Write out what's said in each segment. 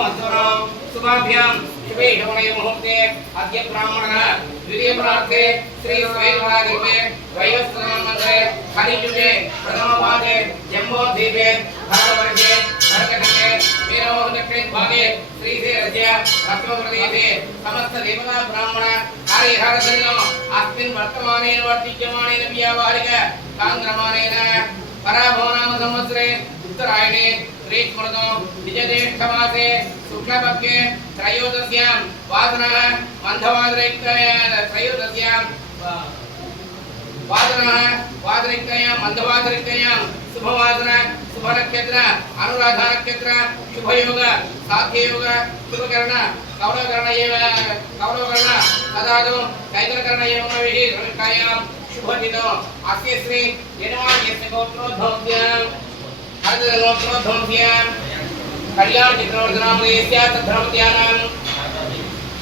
संवत्सरं शुभाभ्यां शुभे शवणे मुहूर्ते अद्य ब्राह्मणः द्वितीय प्रार्थे श्री स्वेदवादिपे वैवस्वतमन्त्रे खनिजुगे प्रथमपादे जम्बोद्वीपे भारतवर्षे कर्कटके वीरमोहदक्षिण भागे श्रीशैलस्य पश्चिमप्रदेशे समस्त देवता ब्राह्मण कार्यहारधन्यो अस्मिन् वर्तमानेन वर्तिष्यमानेन व्यावहारिक काङ्ग्रमाणेन पराभवनाम संवत्सरे उत्तरायणे ग्रीष्मऋतौ निजज्येष्ठमासे शुक्लपक्षे त्रयोदश्यां वासनः त्रयोदश्यां वादनैक्यां मन्दवादनैक्यां शुभवासना शुभनक्षत्र अनुराधा नक्षत्र शुभयोग साध्ययोग शुभकर्ण कौलकर्ण तदादौ कैतरकर्ण एवं विहिर्कायां शुभदिनो अस्य श्री यजमानस्य गोत्रोद्भवत्यां हरदनोत्रोद्भवत्यां कल्याण चित्रवर्धनामदेस्य तद्धर्मत्यानां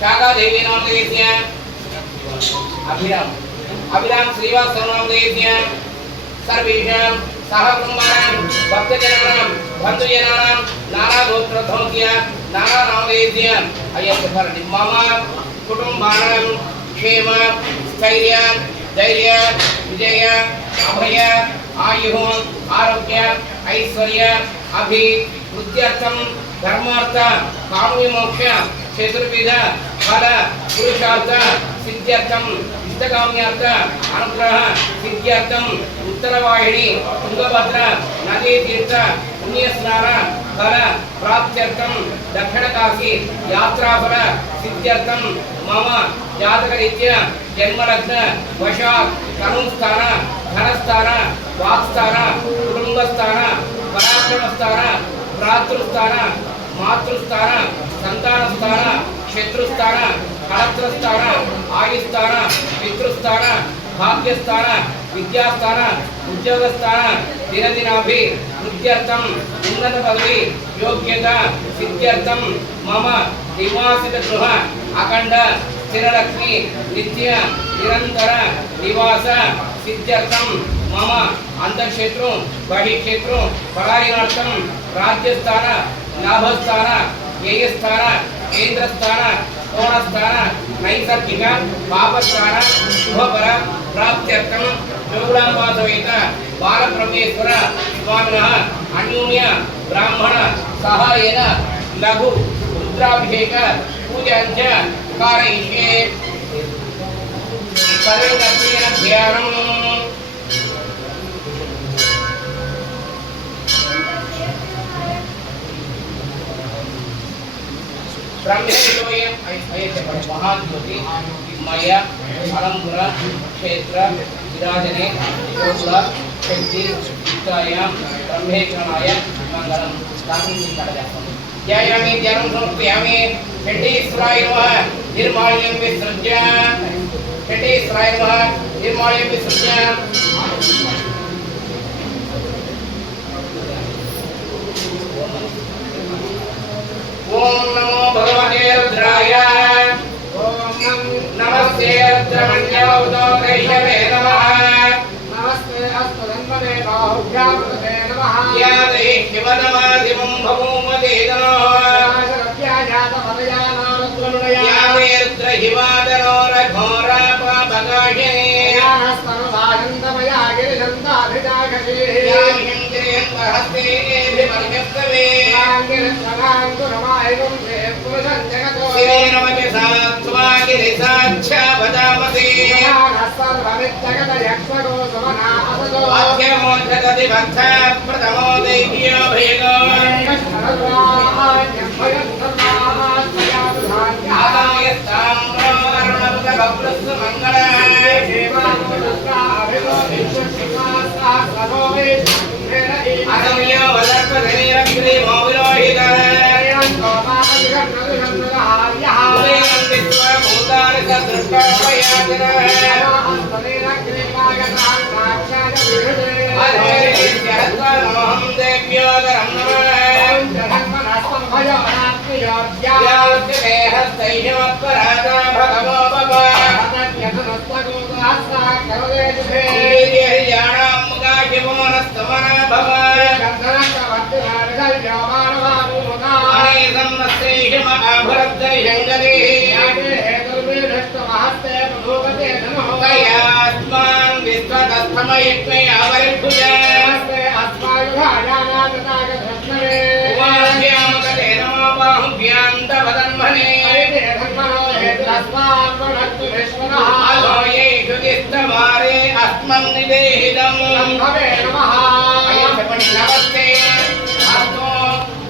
शाखादेवी नामदेस्य अभिराम श्रीवास्तवनामदेस्य सर्वेषां सहकुटुम्बानां भक्तजनानां बन्धुजनानां नानागोत्रोद्भवत्य नानानामदेस्य अयस्य मम कुटुम्बानां क्षेम स्थैर्य धैर्य विजय अभय आयु आरोग्य ऐश्वर्य अभिवृद्ध्यर्थं धर्मार्थ काम्यमोक्ष चतुर्विध फल पुरुषार्थ सिद्ध्यर्थं इष्टकाम्यार्थ अनुग्रह सिद्ध्यर्थं उत्तरवाहिनी तुंगभद्रा नदी तीर्थ पुण्यस्नान फल प्राप्त्यर्थं दक्षिणकाशी यात्राफल सिद्ध्यर्थं मम जातकरीत्या जन्मलग्न वशात् तनुस्थान धनस्थान वाक्स्थान कुटुंबस्थान पराक्रमस्थान भ्रातृस्थान मातृस्थान संतानस्थान शत्रुस्थान कलत्रस्थान आयुस्थान पितृस्थान भाग्यस्थान विद्यास्थान उद्योगस्थान दिनदिनाभि वृद्ध्यर्थं उन्नत पदवी योग्यता सिद्ध्यर्थं मम निवासित गृह अखंड स्थिरलक्ष्मी नित्य निरंतर निवास सिद्ध्यर्थं मम अंतःक्षेत्रु बहिक्षेत्रु पलायनार्थं राज्यस्थान लाभस्थान व्ययस्थान केंद्रस्थान कोणस्थान नैसर्गिक पापस्थान शुभफल प्राप्त्यर्थं योगुणाम्बा समेत बालब्रह्मेश्वर स्वामिनः अन्योन्य ब्राह्मण सहायेन लघु रुद्राभिषेक पूजाञ्च कारयिष्ये सर्वदर्शनेन ध्यानम् ब्रह्मेश्वरयं महाज्योति मया अलंपुर क्षेत्र विराजने गोकुल शक्ति युक्तायां ब्रह्मेश्वराय मंगलम ध्यायामि ध्यानं समर्पयामि षण्डीश्वराय नमः निर्माल्यं विसृज्य षण्डीश्वराय नमः निर्माल्यं विसृज्य ओम नमो भगवते रुद्राय ओम नमस्ते रुद्रमण्योदकैषवे नमः नमस्ते अस्तुधन्वने बाहुभ्यामते नमः या देहि शिवनमादिमं भवोमते नमः या मे रुद्रहिमादनो रघोरापापगाहिने या हस्तनुभागन्तमया गिरिशन्ताभिजागशीः या हिन्द्रियन्तहस्ते एभिमर्गस्तवे प्रथमो दैव्यो भयगो अगम्यो वदर्पधनिरग्रे मोविलोहितः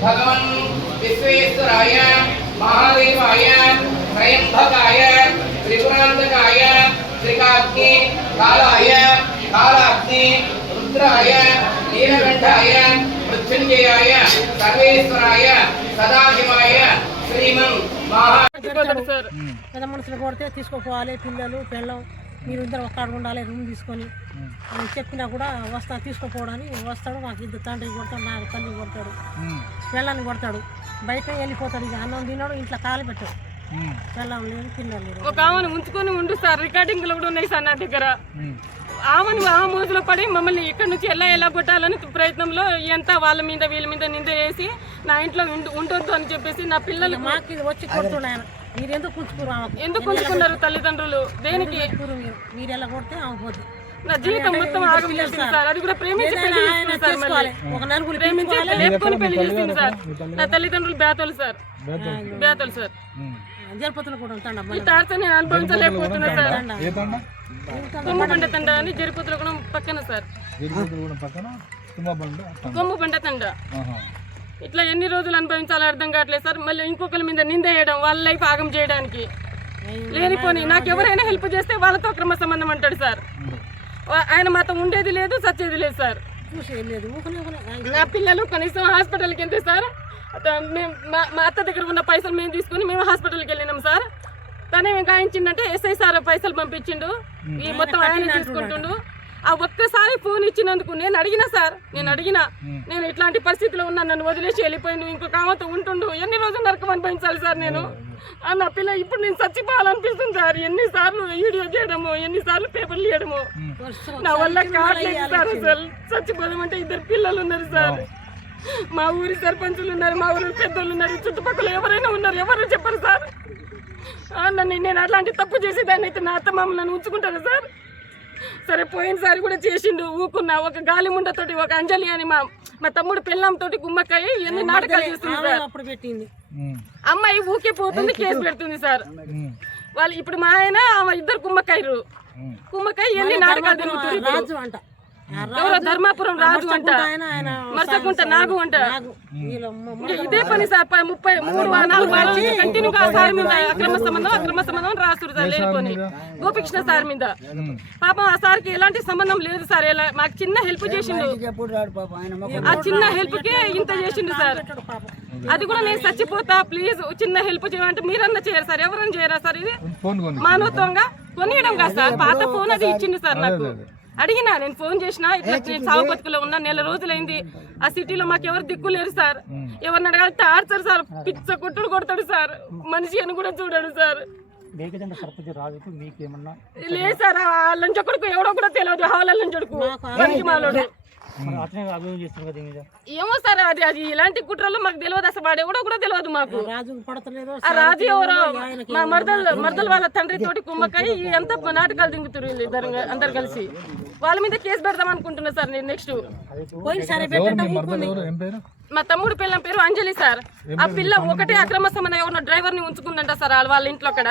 भगवान विश्वेश्वराय महादेवाय त्रयंबकाय त्रिपुरांतकाय त्रिकाग्नि कालाय कालाग्नि रुद्राय नीलकंठाय मृत्युंजयाय सर्वेश्वराय सदाशिवाय श्रीमन् महा పెద్ద మనుషులు కొడితే తీసుకుపోవాలి పిల్లలు పెళ్ళం మీరు ఇద్దరు ఒక్కడ ఉండాలి రూమ్ తీసుకొని చెప్పినా కూడా వస్తా తీసుకుపోవడానికి వస్తాడు. మాకు ఇద్దరు తండ్రి కొడతాడు, నాకు తల్లి కొడతాడు, పిల్లని కొడతాడు, బయట వెళ్ళిపోతాడు. ఇక అన్నం తిన్నాడు, ఇంట్లో కాలు పెట్టాడు, పిల్లం లేదు పిల్లలు లేదు. ఒక ఆమెను ఉంచుకొని ఉండు సార్, రికార్డింగ్లు కూడా ఉన్నాయి సార్ నా దగ్గర. ఆమెను ఆ మోజులో పడి మమ్మల్ని ఇక్కడ నుంచి ఎలా కొట్టాలని ప్రయత్నంలో ఎంత వాళ్ళ మీద వీళ్ళ మీద నింద వేసి నా ఇంట్లో ఉండొద్దు అని చెప్పేసి నా పిల్లలు మాకు ఇది వచ్చి కొడుతున్నాయన. మీరు ఎందుకు ఉంచుకున్నారు తల్లిదండ్రులు? దేనికి? మీరు ఎలా కొడితే ఆమె పోతుంది. నా జీవితం మొత్తం ఆగం చేసింది సార్. అది కూడా ప్రేమించి పెళ్లి చేసింది సార్. ప్రేమించి లేపుకొని పెళ్లి చేసింది సార్. నా తల్లిదండ్రులు బేతలు సార్, బేతలు సార్. జరపతులు కూడా ఈ టార్చర్ నేను అనుభవించలేకపోతున్నా సార్. కొమ్ముబండ తండ అని జరిపోతులు కూడా పక్కన సార్, కొమ్ముబండ తండ. ఇట్లా ఎన్ని రోజులు అనుభవించాలో అర్థం కావట్లేదు సార్. మళ్ళీ ఇంకొకరి మీద నింద వేయడం, వాళ్ళ లైఫ్ ఆగం చేయడానికి లేనిపోని. నాకు ఎవరైనా హెల్ప్ చేస్తే వాళ్ళతో అక్రమ సంబంధం అంటాడు సార్. ఆయన మాతో ఉండేది లేదు, సచ్చేది లేదు సార్. నా పిల్లలు కనీసం హాస్పిటల్కి వెళ్తే సార్, మా అత్త దగ్గర ఉన్న పైసలు మేము తీసుకుని మేము హాస్పిటల్కి వెళ్ళినాం సార్. తనే గాయించిందంటే ఎస్ఐ సార్ పైసలు పంపించిండు, ఈ మొత్తం ఆయన తీసుకుంటుండు. ఆ ఒక్కసారి ఫోన్ ఇచ్చినందుకు నేను అడిగినా సార్, నేను ఇట్లాంటి పరిస్థితిలో ఉన్నా, నన్ను వదిలేసి వెళ్ళిపోయిండు, ఇంకొక ఆమెతో ఉంటుండు. ఎన్ని రోజులు నరకం అనుభవించాలి సార్ నేను? నా పిల్ల ఇప్పుడు నేను చచ్చిపోవాలనిపిస్తుంది సార్. ఎన్నిసార్లు వీడియో చేయడము, ఎన్నిసార్లు పేపర్లు ఇవ్వడము, నా వల్ల కావట్లేదు సార్. అసలు చచ్చిపోదామంటే ఇద్దరు పిల్లలు ఉన్నారు సార్. మా ఊరి సర్పంచులు ఉన్నారు, మా ఊరి పెద్దోళ్ళు ఉన్నారు, చుట్టుపక్కల ఎవరైనా ఉన్నారు, ఎవరు చెప్పరు సార్. నేను అట్లాంటి తప్పు చేసేదాన్ని అయితే నా అత్త మామూలు నన్ను ఉంచుకుంటాను సార్. సరే పోయినసారి కూడా చేసిండు, ఊకున్నా. ఒక గాలి ముండతోటి, ఒక అంజలి అని మా తమ్ముడు పెళ్ళంతోటి గుమ్మక్కయ్యి ఎన్ని నాటకాలు చేస్తుంది సార్. అమ్మాయి ఊకే పోతుంది, కేసు పెడుతుంది సార్. వాళ్ళు ఇప్పుడు మా ఆయన ఇద్దరు కుమ్మక్కయ్యరు, కుమ్మక్కయ్య ఎన్ని నాటకాలు తిరుగుతుంది. ఎవరో ధర్మాపురం రాజు అంట, మర్చకుంట నాగు అంట. ఇదే పని సార్. 33 కంటిన్యూగా సార్ మీద అక్రమ సంబంధం రాస్తున్నారు సార్. లేకపోని గోపికృష్ణ సార్ మీద పాపం ఆ సార్కి ఎలాంటి సంబంధం లేదు సార్. మాకు చిన్న హెల్ప్ చేసిండు, ఆ చిన్న హెల్ప్ కే ఇంత చేసిండు సార్. అది కూడా నేను చచ్చిపోతా, ప్లీజ్ చిన్న హెల్ప్ చేయమంటే మీరన్నా చేయరు సార్, ఎవరన్నా చేయరా సార్? ఇది మానవత్వంగా కొనియడం కాదు సార్. పాత ఫోన్ అది ఇచ్చిండు సార్ నాకు. అడిగినా, నేను ఫోన్ చేసినా, ఇట్లా నేను సాగు బతుకులో ఉన్నా, నెల రోజులైంది. ఆ సిటీలో మాకు ఎవరు దిక్కు లేరు సార్. ఎవరిని అడగాలి టార్చర్ సార్, పిచ్చ కొట్టుడు కొడతాడు సార్, మనిషి అని కూడా చూడాడు సార్. లేదు సార్, లంచొక్కడికి ఎవడో కూడా తెలియదు. హాల లంచొడుకు మాలోడు ఏమో సార్. అది ఇలాంటి కుట్రలు మాకు తెలియదు అసలు. వాడు ఎవడో కూడా తెలియదు మాకు. ఆ రాజు ఎవరో మా మర్దలు వాళ్ళ తండ్రి తోటి కుమ్మకాయ ఎంత నాటకాలు దింగుతారు ఇద్దరు అందరు కలిసి. వాళ్ళ మీద కేసు పెడదాం అనుకుంటున్నా సార్ నేను. నెక్స్ట్ మా తమ్ముడు పిల్ల పేరు అంజలి సార్. ఆ పిల్ల ఒకటే అక్రమ సంబంధం ఎవరినో డ్రైవర్ ని ఉంచుకుందంట సార్ వాళ్ళ ఇంట్లో. అక్కడ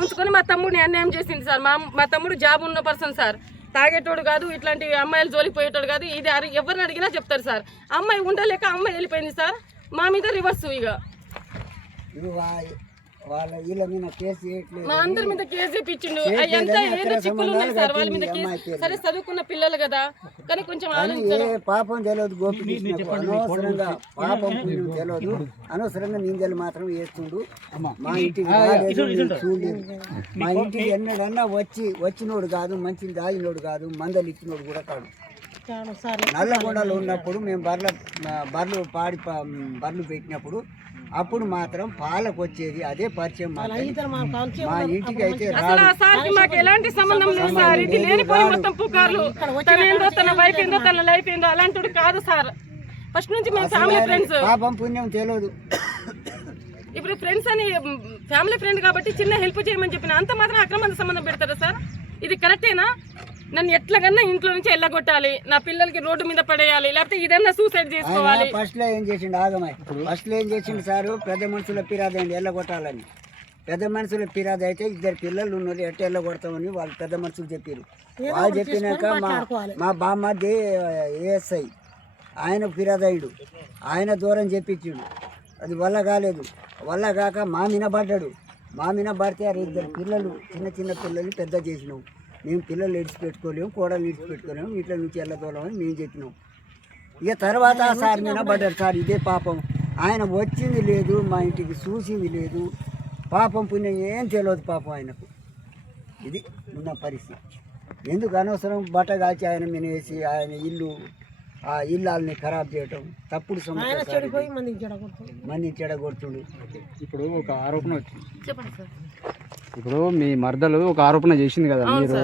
ఉంచుకొని మా తమ్ముడిని అన్యాయం చేసింది సార్. మా తమ్ముడు జాబ్ ఉన్న పర్సన్ సార్, తాగేటోడు కాదు, ఇట్లాంటి అమ్మాయిలు జోలిపోయేటోడు కాదు. ఇది ఎవరిని అడిగినా చెప్తారు సార్. అమ్మాయి ఉండలేక అమ్మాయి వెళ్ళిపోయింది సార్. మా మీద రివర్స్ ఇక మా అందరి మీద కేసు చేయించిండు. ఎంత ఏదో చిక్కులు ఉన్నాయి సార్ వాళ్ళ మీద కేసు. సరే చదువుకున్న పిల్లలు కదా, కానీ కొంచెం పాపం తెలియదు గోపికృష్ణకు, అనవసరంగా పాపం పుణ్యం తెలియదు, అనవసరంగా నిందలు మాత్రం వేస్తుండు. మా ఇంటికి చూడలేదు, మా ఇంటికి ఎన్నడన్నా వచ్చినోడు కాదు, మంచిని దాగినోడు కాదు, మందలు ఇచ్చినోడు కూడా కాదు. నల్లగొండలో ఉన్నప్పుడు మేము బర్రెలు పెట్టినప్పుడు అప్పుడు మాత్రం పాలకు వచ్చేది, అదే పరిచయం. మా ఇంటికి అయితే మాకు ఎలాంటి సంబంధం లేదు సార్. ఇది లేనిపోయి మొత్తం పుకార్లు. తన వైఫ్ ఏందో, తన లైఫ్ ఏందో అలాంటి కాదు సార్. ఫస్ట్ నుంచి మేము ఫ్యామిలీ ఫ్రెండ్స్. పాపం పుణ్యం తెలియదు, ఇప్పుడు ఫ్రెండ్స్ అని ఫ్యామిలీ ఫ్రెండ్ కాబట్టి చిన్న హెల్ప్ చేయమని చెప్పిన అంత మాత్రం అక్రమ సంబంధం పెడతారా సార్? ఇది కరెక్టేనా? నన్ను ఎట్లాగన్నా ఇంట్లో నుంచి వెళ్ళగొట్టాలి, నా పిల్లలకి రోడ్డు మీద పడేయాలి, లేకపోతే ఇదన్నా సూసైడ్ చేసుకోవాలి. ఫస్ట్ లో ఏం చేసిండు ఆగమాయ్, ఫస్ట్ లో ఏం చేసిండు సారు, పెద్ద మనుషుల ఫిర్యాదు అయింది ఎల్లగొట్టాలని. పెద్ద మనుషుల ఫిర్యాదు అయితే 2 పిల్లలు ఉన్నారు, ఎట్ట ఎల్లగొడతామని వాళ్ళు పెద్ద మనుషులు చెప్పారు. వాళ్ళు చెప్పినాక మా బామ్మది ఏఎస్ఐ ఆయన ఫిర్యాదు అయ్యాడు, ఆయన దూరం చెప్పించిండు. అది వల్ల కాలేదు, వల్ల కాక మా మీద పడ్డాడు. మా మీద పడితే 2 పిల్లలు చిన్న చిన్న పిల్లల్ని పెద్ద చేసినాం. మేము పిల్లలు ఇడిచిపెట్టుకోలేము, కోడలు ఇడిచిపెట్టుకోలేము, ఇంట్లో నుంచి వెళ్ళదోలేమని మేము చెప్పినాం. ఇక తర్వాత సార్ మీద పడ్డాడు. సార్ ఇదే పాపం, ఆయన వచ్చింది లేదు, మా ఇంటికి చూసింది లేదు, పాపం పుణ్యం ఏం తెలియదు పాపం ఆయనకు. ఇది ఉన్న పరిస్థితి. ఎందుకు అనవసరం బట్ట కాల్చి ఆయన మీద వేసి ఆయన ఆ ఇల్లాలని ఖరాబ్ చేయటం తప్పుడు సమస్య, మంది చెడగొడుతుడు. ఇప్పుడు ఒక ఆరోపణ వచ్చింది, చెప్పండి సార్. ఇప్పుడు మీ మరదలు ఒక ఆరోపణ చేసింది కదా, మీరు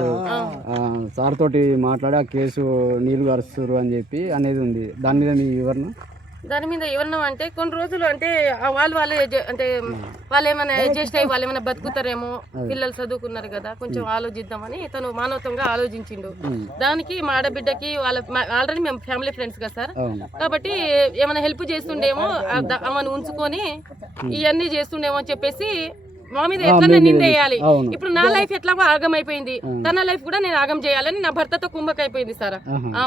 సార్ తోటి మాట్లాడి ఆ కేసు నీళ్లు గరుస్తారు అని చెప్పి అనేది ఉంది. దాని మీద మీ వివరణ? దాని మీద ఎవరన్నా అంటే కొన్ని రోజులు అంటే వాళ్ళే అంటే వాళ్ళు ఏమైనా అడ్జస్ట్ అయ్యి వాళ్ళు ఏమైనా బతుకుతారేమో, పిల్లలు చదువుకున్నారు కదా కొంచెం ఆలోచిద్దామని తను మానవతంగా ఆలోచించిండు. దానికి మా ఆడబిడ్డకి వాళ్ళ ఆల్రెడీ మేము ఫ్యామిలీ ఫ్రెండ్స్ కదా సార్, కాబట్టి ఏమైనా హెల్ప్ చేస్తుండేమో ఆమెను ఉంచుకొని ఇవన్నీ చేస్తుండేమో అని చెప్పేసి మా మీద ఎట్లా నిందేయాలి. ఇప్పుడు నా లైఫ్ ఎట్లాగో ఆగం అయిపోయింది, తన లైఫ్ కూడా నేను ఆగం చేయాలని నా భర్తతో కుంభక అయిపోయింది సార్. ఆ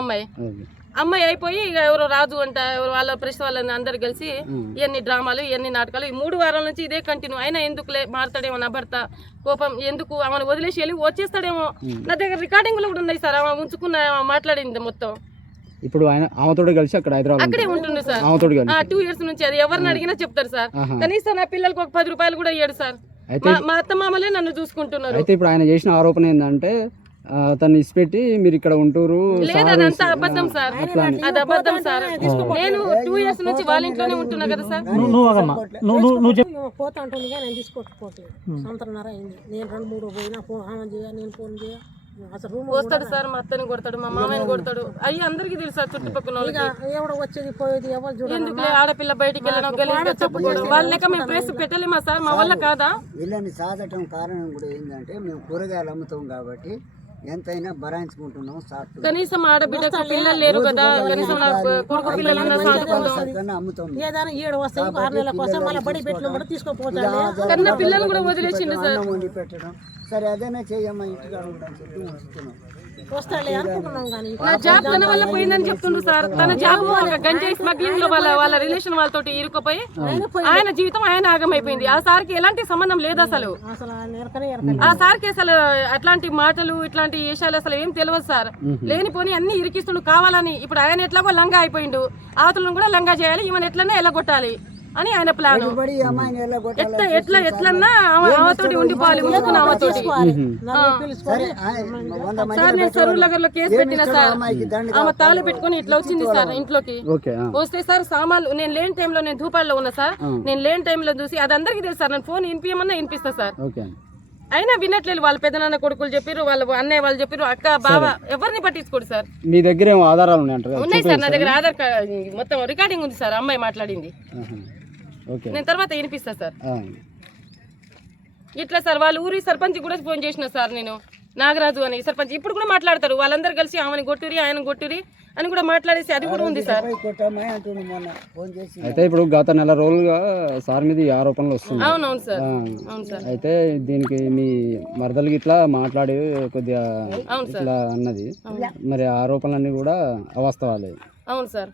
అమ్మాయి అయిపోయి ఇక ఎవరో రాజు అంట, ఎవరు వాళ్ళ ప్రెస్ వాళ్ళని అందరు కలిసి ఇవన్నీ డ్రామాలు ఇవన్నీ నాటకాలు ఈ 3 వారాల నుంచి ఇదే కంటిన్యూ. అయినా ఎందుకులే మారుతాడేమో నా భర్త, కోపం ఎందుకు ఆమెను వదిలేసి వెళ్ళి వచ్చేస్తాడేమో. నా దగ్గర రికార్డింగ్లు కూడా ఉన్నాయి సార్, ఆమె ఉంచుకున్న మాట్లాడింది మొత్తం. ఇప్పుడు ఆమెతో కలిసి అక్కడ హైదరాబాద్ అక్కడే ఉంటుండే సార్ 2 years నుంచి. అది ఎవరిని అడిగినా చెప్తారు సార్. కనీసం నా పిల్లలకు ఒక 10 రూపాయలు కూడా ఇయ్యాడు సార్. మా అత్త మామలే నన్ను చూసుకుంటున్నారు. అయితే ఇప్పుడు ఆయన చేసిన ఆరోపణ ఏంటంటే తను ఇచ్చిపెట్టి మీరు ఇక్కడ ఉంటూరు. లేదు, అదంతా అబద్ధం సార్, అది అబద్ధం సార్. నేను 2 years నుంచి వాళ్ళ ఇంట్లోనే ఉంటున్నా కదా సార్. పోతా ఉంటుంది కానీ నేను తీసుకోకపోతే సంవత్సరంన్నర అయింది. నేను 2-3 పోయినా ఆమె చేయ, నేను ఫోన్ చేయ, అసలు రూమ్ వస్తాడు సార్, మా అత్తని కొడతాడు, మా మామయ్యని కొడతాడు. అయ్యి అందరికి తెలుసు సార్, చుట్టుపక్కల వాళ్ళకి. ఎవడో వచ్చేది పోయేది ఎవరు చూడాలి. ఎందుకు ఆడపిల్ల బయటికి వెళ్ళడం, గలీజ్గా చెప్పుకోవడం, వాళ్ళ లెక్క మేము ప్లేస్ పెట్టలేమా సార్? మా వల్ల కాదా? వీళ్ళని సాధటం కారణం కూడా ఏంటంటే మేము కూరగాయలు అమ్ముతాం కాబట్టి ఎంతైనా భరాయించుకుంటున్నాం. కనీసం ఆడబిడ్డకు పిల్లలు లేరు కదా, కనీసం కొడుకు పిల్లలన్నా సాదుకుందాం. అమ్ముతాం ఏదైనా 7 వస్తాయి 6 నెలల కోసం మళ్ళీ బడి పెట్టిన కూడా తీసుకోపోతాడు. కన్నా పిల్లలు కూడా వదిలేసిండు సార్. వండి పెట్టడం సరే అదేనా చెయ్యమ్మా ఇంటికాడ ఉండని చెప్పి ఉంచుతున్నాం. వస్తాడులే అనుకుంటున్నాం కానీ నా జాబ్ తన వల్ల పోయిందని చెప్తుండ్రు సార్. తన జాబ్ గంజాయి స్మగ్లింగ్ లో వాళ్ళ రిలేషన్ వాళ్ళతోటి ఇరుక్కుపోయి ఆయన జీవితం ఆయన ఆగమైపోయింది. ఆ సార్కి ఎలాంటి సంబంధం లేదు అసలు. ఆ సార్కి అసలు అట్లాంటి మాటలు ఇట్లాంటి విషయాలు అసలు ఏం తెలియదు సార్. లేనిపోని అన్ని ఇరికిస్తుండు కావాలని. ఇప్పుడు ఆయన ఎట్లాగో లంగా అయిపోయిండు, అవతలను కూడా లంగా చేయాలి, ఈమెను ఎట్లన్నా ఎల్లగొట్టాలి అని ఆయన ప్లాన్. ఎట్లన్నా ఆమెతోటి ఉండిపోవాలి, ఉంచుకున్న ఆమెతోటి. సార్ నేను సరూర్ నగర్ లో కేసు పెట్టిన సార్. ఆమె తాళి పెట్టుకుని ఇట్లా వచ్చింది సార్ ఇంట్లోకి. వస్తే సార్ సామాన్లు నేను లేని టైంలో, నేను ధూపాల్లో ఉన్నా సార్, నేను లేని టైంలో చూసి అది అందరికీ తెలుసు సార్. నేను ఫోన్ వినిపించమన్నా వినిపిస్తా సార్, అయినా వినట్లేదు. వాళ్ళ పెద్దనాన్న కొడుకులు చెప్పారు, వాళ్ళ అన్నయ్య వాళ్ళు చెప్పారు, అక్క బావ ఎవరిని పట్టించుకోడు సార్. మీ దగ్గర ఏమో ఆధారాలు ఉన్నాయి సార్, నా దగ్గర ఆధార్ కార్డ్ మొత్తం రికార్డింగ్ ఉంది సార్, అమ్మాయి మాట్లాడింది. నేను తర్వాత వినిపిస్తా సార్. ఇట్లా సార్ వాళ్ళ ఊరి సర్పంచ్ కూడా ఫోన్ చేసిన సార్ నేను, నాగరాజు అని సర్పంచ్. ఇప్పుడు కూడా మాట్లాడతారు, వాళ్ళందరూ కలిసి ఆమెను కొట్టురి ఆయన కొట్టురి అని కూడా మాట్లాడేసి అది కూడా ఉంది సార్. అయితే ఇప్పుడు గత 4 రోజులుగా సార్ మీద ఈ ఆరోపణలు వస్తున్నాయి. అవునవును సార్, అవును సార్. అయితే దీనికి మీ మరదలకి ఇట్లా మాట్లాడి కొద్దిగా ఇట్లా అన్నది, మరి ఆరోపణలన్నీ కూడా అవాస్తవాలే. అవును సార్,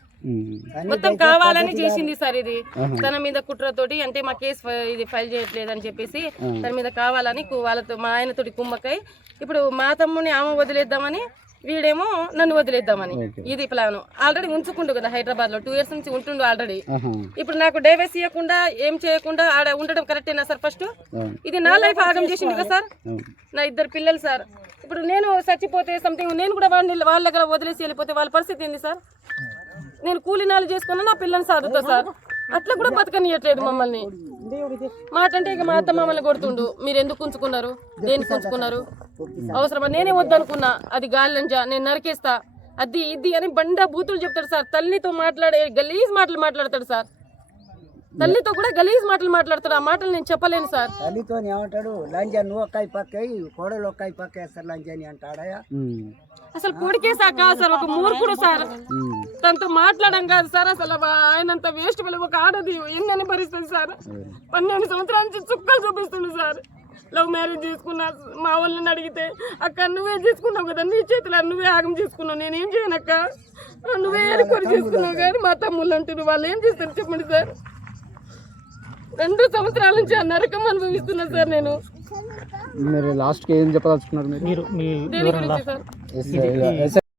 మొత్తం కావాలని చేసింది సార్. ఇది తన మీద కుట్రతోటి, అంటే మా కేసు ఇది ఫైల్ చేయట్లేదు అని చెప్పేసి తన మీద కావాలని వాళ్ళతో మా ఆయనతోటి కుమ్మక్కై ఇప్పుడు మా తమ్ముని ఆమె వదిలేద్దామని, వీడేమో నన్ను వదిలేద్దామని. ఇది ప్లాన్. ఆల్రెడీ ఉంచుకుంటు కదా హైదరాబాద్ లో 2 years నుంచి ఉంటుండు ఆల్రెడీ. ఇప్పుడు నాకు డైవర్స్ ఇవ్వకుండా ఏం చేయకుండా ఆడ ఉండడం కరెక్టేనా సార్? ఫస్ట్ ఇది నా లైఫ్ ఆగం చేసిండు కదా సార్. నా 2 పిల్లలు సార్. ఇప్పుడు నేను చచ్చిపోతే సంథింగ్ నేను కూడా వాళ్ళ దగ్గర వదిలేసి వెళ్ళిపోతే వాళ్ళ పరిస్థితి ఏంది సార్? నేను కూలీనాలు చేసుకున్నా నా పిల్లల్ని సాదుతా సార్, అట్లా కూడా బతకనియట్లేదు మమ్మల్ని. మాట అంటే ఇక మా అత్త మమ్మల్ని కొడుతుండు, మీరు ఎందుకు ఉంచుకున్నారు, దేనికి ఉంచుకున్నారు, అవసరమా? నేనే వద్దనుకున్నా, అది గాలింజా, నేను నరికేస్తా, అది ఇది అని బండ బూతులు చెప్తాడు సార్. తల్లితో మాట్లాడే గలీజ్ మాటలు మాట్లాడతాడు సార్. తల్లితో కూడా గలీజ్ మాటలు మాట్లాడతాడు. ఆ మాటలు నేను చెప్పలేను సార్. తల్లితో ఏమంటాడు, లంజా నువ్వు ఒక్కాయి పక్కాయి కోడలు ఒక్కాయి పక్కేస్తారు లంజని అంటాడా? అసలు పొడికేసాక సార్ ఒక మూర్ఖుడు సార్, తనతో మాట్లాడడం కాదు సార్. అసలు ఆయనంత వేస్ట్ పిల్ల ఒక ఆడది ఎన్నని భరిస్తుంది సార్. 12 సంవత్సరాల నుంచి చుక్కలు చూపిస్తుంది సార్. లవ్ మ్యారేజ్ చేసుకున్నా, మా వాళ్ళని అడిగితే అక్క నువ్వే చేసుకున్నావు కదా, నీ చేతిలో నువ్వే ఆగం చేసుకున్నావు, నేనేం చేయనక్క, నువ్వే ఏడుకొని చేసుకున్నావు. కానీ మా తమ్ముళ్ళు అంటారు, వాళ్ళు ఏం చేస్తారు చెప్పండి సార్. 2 సంవత్సరాల నుంచి ఆ నరకం అనుభవిస్తున్నా సార్ నేను. మీరు లాస్ట్కి ఏం చెప్పదలుచుకున్నారు మీరు? దేని గురించి సార్?